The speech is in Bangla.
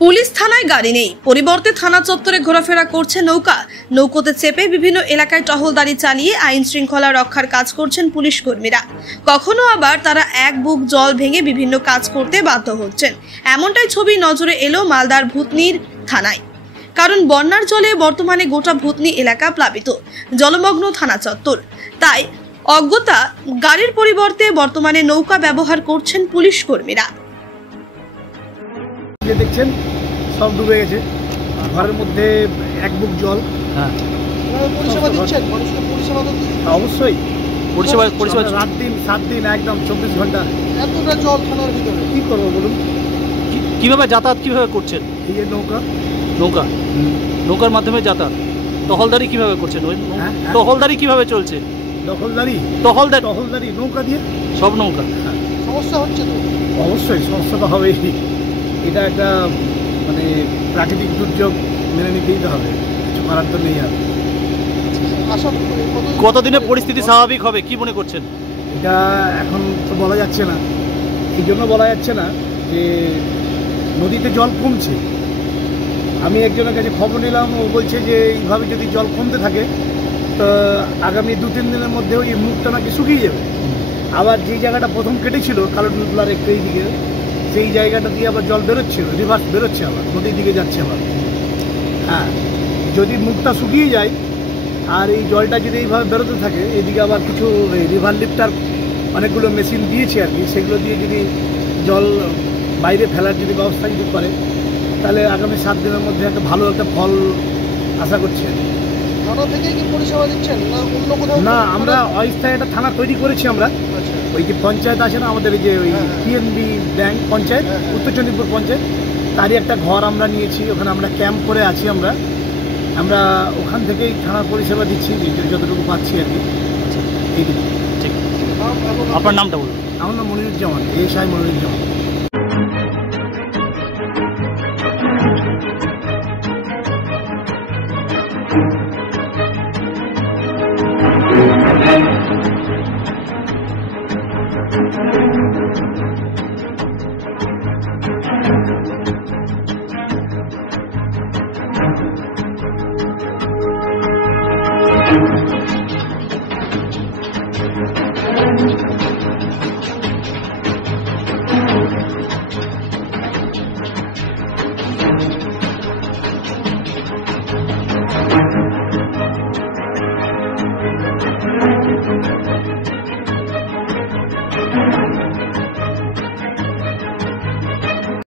পুলিশ থানায় গাড়ি নেই, পরিবর্তে থানা চত্বরে ঘোরাফেরা করছে নৌকা। নৌকোতে চেপে বিভিন্ন এলাকায় টহলদারি চালিয়ে আইন শৃঙ্খলা রক্ষার কাজ করছেন পুলিশ কর্মীরা। কখনো আবার তারা এক বুক জল ভেঙে বিভিন্ন কাজ করতে বাধ্য হচ্ছেন। এমনটাই ছবি নজরে এলো মালদার ভূতনির থানায়। কারণ বন্যার জলে বর্তমানে গোটা ভূতনি এলাকা প্লাবিত, জলমগ্ন থানা চত্বর। তাই অজ্ঞতা গাড়ির পরিবর্তে বর্তমানে নৌকা ব্যবহার করছেন পুলিশ কর্মীরা। দেখছেন সব ডুবে গেছে, ঘরের মধ্যে এক বুক জল। পরিষেবা দিচ্ছেন মানুষকে? পরিষেবা তো অবশ্যই পরিষেবা রাত দিন 7 দিন একদম 24 ঘন্টা। এতটা জল থানার ভিতরে কি করবো বলুন? কিভাবে যাতায়াত কিভাবে করছেন? এই যে নৌকার মাধ্যমে যাতায়াত। টহলদারি কিভাবে করছেন? ওই টহলদারি কিভাবে চলছে? টহলদারি নৌকা দিয়ে সব নৌকা। সমস্যা হচ্ছে তো? অবশ্যই সমস্যা তো হবেই। এটা একটা মানে প্রাকৃতিক দুর্যোগ, মেনে নিতেই তো হবে, কিছু করার তো নেই। আর কতদিনে পরিস্থিতি স্বাভাবিক হবে কি মনে করছেন? এটা এখন তো বলা যাচ্ছে না। এই জন্য বলা যাচ্ছে না যে নদীতে জল কমছে। আমি একজনের কাছে খবর নিলাম, ও বলছে যে এইভাবে যদি জল কমতে থাকে তো আগামী 2-3 দিনের মধ্যে ওই মুখটা নাকি শুকিয়ে যাবে। আবার যেই জায়গাটা প্রথম কেটেছিল কালোডুলার একটু এই দিকে, সেই জায়গাটা দিয়ে আবার জল বেরোচ্ছিল, রিভার্স বেরোচ্ছে, আবার নদীর দিকে যাচ্ছে আবার। হ্যাঁ, যদি মুখটা শুকিয়ে যায় আর এই জলটা যদি এইভাবে বেরোতে থাকে, এইদিকে আবার কিছু রিভার লিফটার অনেকগুলো মেশিন দিয়েছে আর কি, সেগুলো দিয়ে যদি জল বাইরে ফেলার যদি ব্যবস্থা যদি করে, তাহলে আগামী 7 দিনের মধ্যে একটা ভালো একটা ফল আশা করছি। থানা থেকে কি পরিষেবা দিচ্ছেন না অন্য কোথাও? না, আমরা অস্থায়ী একটা থানা তৈরি করেছি আমরা। ওই যে পঞ্চায়েত আছে না আমাদের, এই যে ওই পিএনবি ব্যাংক পঞ্চায়েত, উত্তর চণ্ডীপুর পঞ্চায়েত, তারই একটা ঘর আমরা নিয়েছি। ওখানে আমরা ক্যাম্প করে আছি। আমরা ওখান থেকেই থানা পরিষেবা দিচ্ছি যতটুকু পাচ্ছি আর কি। ঠিক, আপনার নামটা বলুন। আমার নাম মনিরুজ্জামান, এসআই মনিরুজ্জামান।